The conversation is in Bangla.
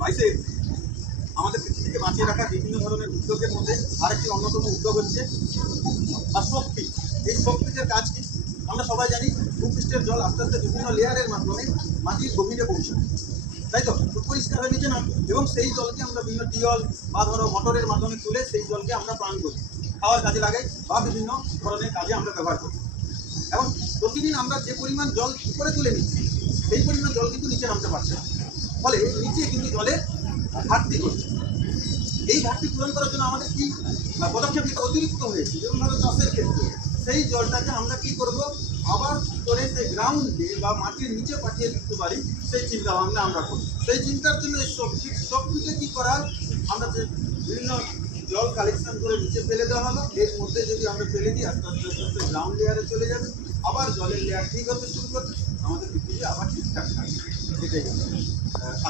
বাইশে আমাদের পৃথিবীকে বাঁচিয়ে রাখার বিভিন্ন ধরনের উদ্যোগের মধ্যে আরেকটি অন্যতম উদ্যোগ হচ্ছে শক্তি। এই শক্তির কাজ কি আমরা সবাই জানি। ভূপৃষ্ঠের জল আস্তে আস্তে বিভিন্ন লেয়ারের মাধ্যমে মাটির গভীরে পৌঁছায়, তাই তো পরিষ্কার হয়ে নিচে না, এবং সেই জলকে আমরা বিভিন্ন টিউবওয়েল বা ধরো মোটরের মাধ্যমে তুলে সেই জলকে আমরা পান করি, খাওয়ার কাজে লাগাই বা বিভিন্ন ধরনের কাজে আমরা ব্যবহার করি। এবং প্রতিদিন আমরা যে পরিমাণ জল উপরে তুলে নিচ্ছি সেই পরিমাণ জল কিন্তু নিচে নামতে পারছে না, ফলে নিচে কিন্তু জলের ঘাটতি করছে। এই ঘাটতি পূরণ করার জন্য আমাদের কি পদক্ষেপ অতিরিক্ত হয়েছে, যেমন ধরো চাষের ক্ষেত্রে সেই জলটাকে আমরা কি করব, আবার করে সেই গ্রাউন্ডে বা মাটির নিচে পাঠিয়ে দিতে পারি, সেই চিন্তা ভাবনা আমরা করি। সেই চিন্তার জন্য এই শক্তিকে কী করা, আমরা যে বিভিন্ন জল কালেকশন করে নিচে ফেলে দেওয়া হলো, এর মধ্যে যদি আমরা ফেলে দিই আস্তে আস্তে আস্তে আস্তে গ্রাউন্ড লেয়ারে চলে যাবে, আবার জলের লেয়ার ঠিক হতে শুরু করবে, আমাদের পৃথিবী আবার ঠিকঠাক থাকবে। এটাই